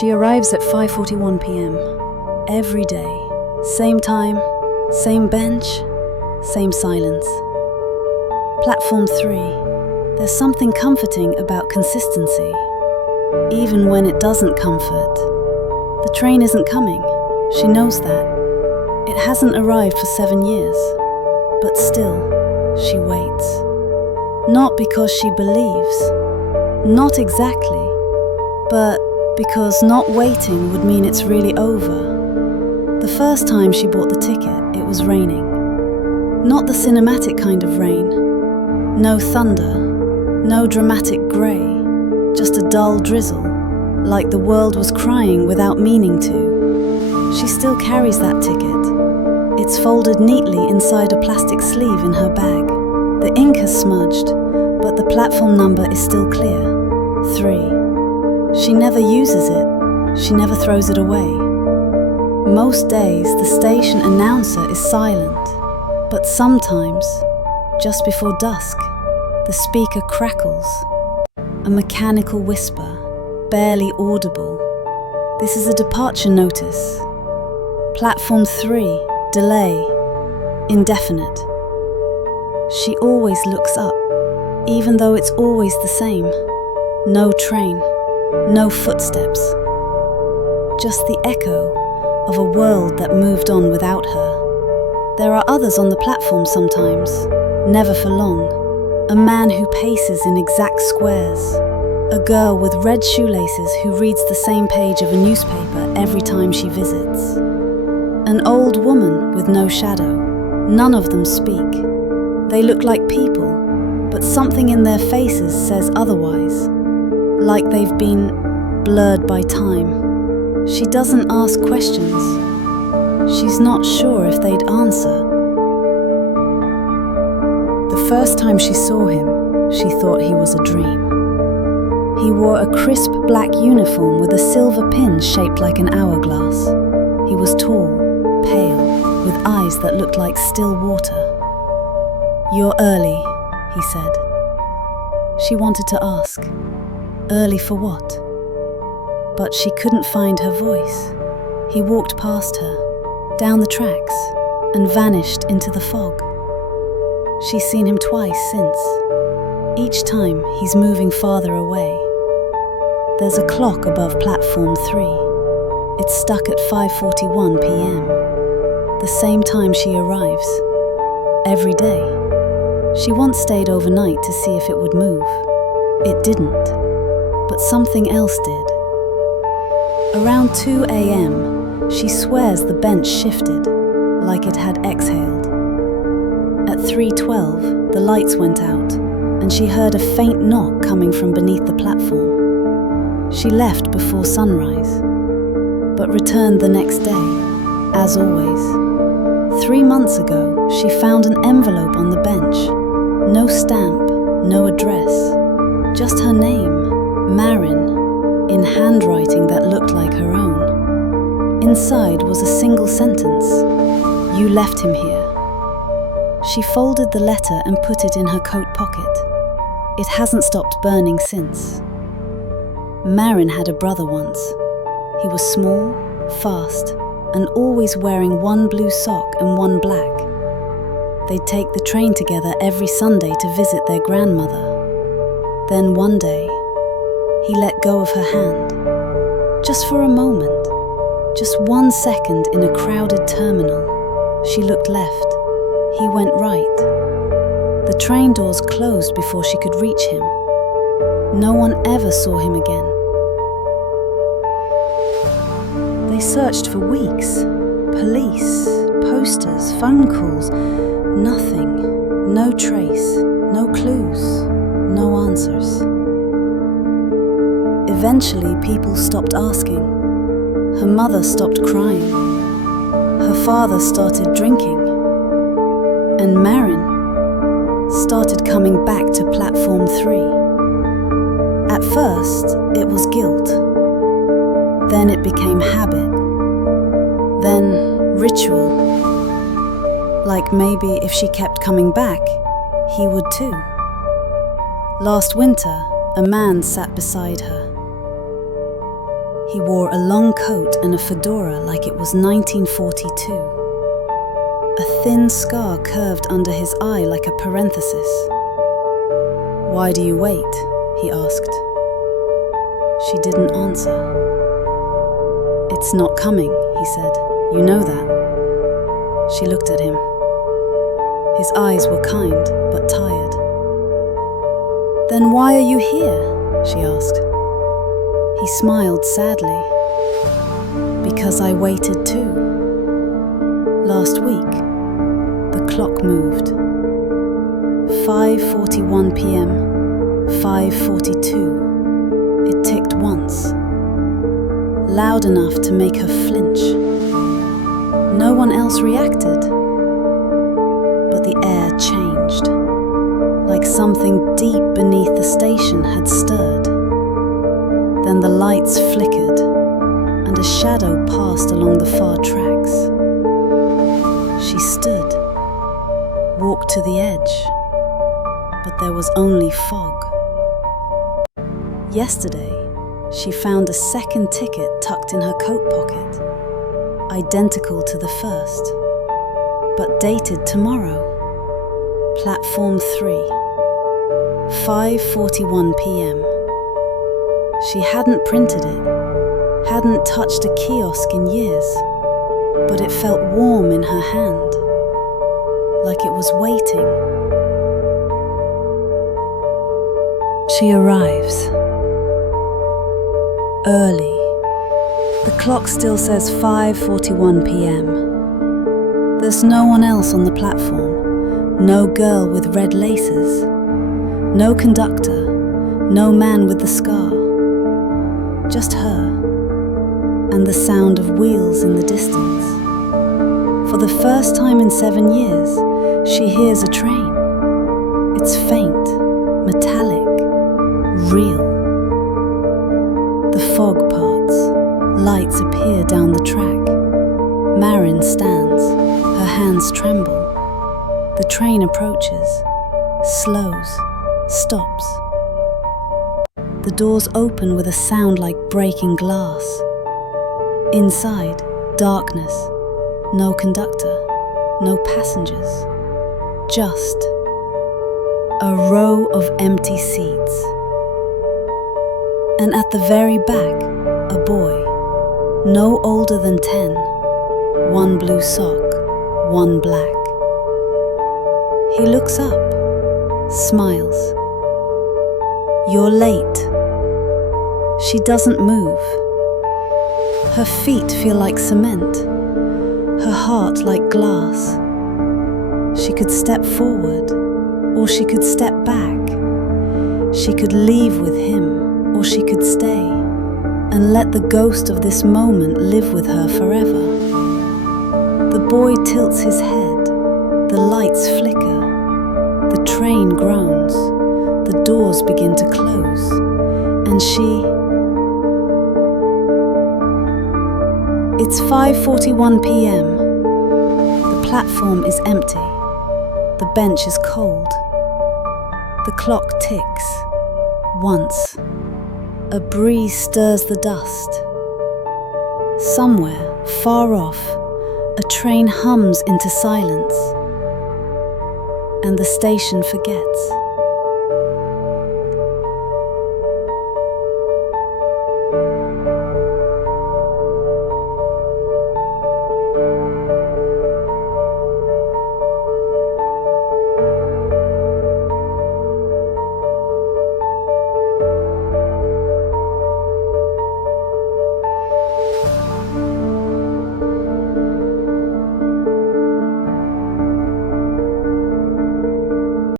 She arrives at 5:41 p.m. every day. Same time, same bench, same silence. Platform 3. There's something comforting about consistency. Even when it doesn't comfort. The train isn't coming. She knows that. It hasn't arrived for 7 years. But still, she waits. Not because she believes. Not exactly. But because not waiting would mean it's really over. The first time she bought the ticket, it was raining. Not the cinematic kind of rain. No thunder, no dramatic grey, just a dull drizzle, like the world was crying without meaning to. She still carries that ticket. It's folded neatly inside a plastic sleeve in her bag. The ink has smudged, but the platform number is still clear. 3. She never uses it. She never throws it away. Most days, the station announcer is silent, but sometimes, just before dusk, the speaker crackles. A mechanical whisper, barely audible. This is a departure notice. Platform 3, delay, indefinite. She always looks up, even though it's always the same. No train, no footsteps. Just the echo of a world that moved on without her. There are others on the platform sometimes, never for long. A man who paces in exact squares. A girl with red shoelaces who reads the same page of a newspaper every time she visits. An old woman with no shadow. None of them speak. They look like people, but something in their faces says otherwise. Like they've been blurred by time. She doesn't ask questions. She's not sure if they'd answer. The first time she saw him, she thought he was a dream. He wore a crisp black uniform with a silver pin shaped like an hourglass. He was tall, pale, with eyes that looked like still water. "You're early," he said. She wanted to ask, early for what? But she couldn't find her voice. He walked past her, down the tracks, and vanished into the fog. She's seen him twice since. Each time, he's moving farther away. There's a clock above platform 3. It's stuck at 5:41 p.m. The same time she arrives. Every day. She once stayed overnight to see if it would move. It didn't. But something else did. Around 2 a.m., she swears the bench shifted, like it had exhaled. At 3:12, the lights went out, and she heard a faint knock coming from beneath the platform. She left before sunrise, but returned the next day, as always. 3 months ago, she found an envelope on the bench. No stamp, no address, just her name, Marin, in handwriting that looked like her own. Inside was a single sentence, "You left him here." She folded the letter and put it in her coat pocket. It hasn't stopped burning since. Marin had a brother once. He was small, fast, and always wearing one blue sock and one black. They'd take the train together every Sunday to visit their grandmother. Then one day, he let go of her hand. Just for a moment, just 1 second in a crowded terminal. She looked left. He went right. The train doors closed before she could reach him. No one ever saw him again. They searched for weeks. Police, posters, phone calls. Nothing. No trace. No clues. No answers. Eventually, people stopped asking. Her mother stopped crying. Her father started drinking. And Marin started coming back to platform 3. At first, it was guilt. Then it became habit. Then ritual. Like maybe if she kept coming back, he would too. Last winter, a man sat beside her. He wore a long coat and a fedora like it was 1942. A thin scar curved under his eye like a parenthesis. "Why do you wait?" he asked. She didn't answer. "It's not coming," he said. "You know that." She looked at him. His eyes were kind, but tired. "Then why are you here?" she asked. He smiled sadly. "Because I waited too. Last week, the clock moved. 5:41 p.m., 5:42. It ticked once, loud enough to make her flinch. No one else reacted, but the air changed, like something deep beneath the station had stirred. Then the lights flickered, and a shadow passed along the far tracks. She stood, walked to the edge, but there was only fog. Yesterday, she found a second ticket tucked in her coat pocket, identical to the first, but dated tomorrow. Platform 3, 5:41 p.m. She hadn't printed it, hadn't touched a kiosk in years, but it felt warm in her hand, like it was waiting. She arrives. Early. The clock still says 5:41 p.m. There's no one else on the platform, no girl with red laces, no conductor, no man with the scar. Just her, and the sound of wheels in the distance. For the first time in 7 years, she hears a train. It's faint, metallic, real. The fog parts, lights appear down the track. Marin stands, her hands tremble. The train approaches, slows, stops. The doors open with a sound like breaking glass. Inside, darkness, no conductor, no passengers, just a row of empty seats. And at the very back, a boy, no older than 10, one blue sock, one black. He looks up, smiles. "You're late." She doesn't move. Her feet feel like cement, her heart like glass. She could step forward, or she could step back. She could leave with him, or she could stay, and let the ghost of this moment live with her forever. The boy tilts his head, the lights flicker, the train groans, the doors begin to close, and she... It's 5:41 p.m. The platform is empty. The bench is cold. The clock ticks. Once. A breeze stirs the dust. Somewhere, far off, a train hums into silence. And the station forgets.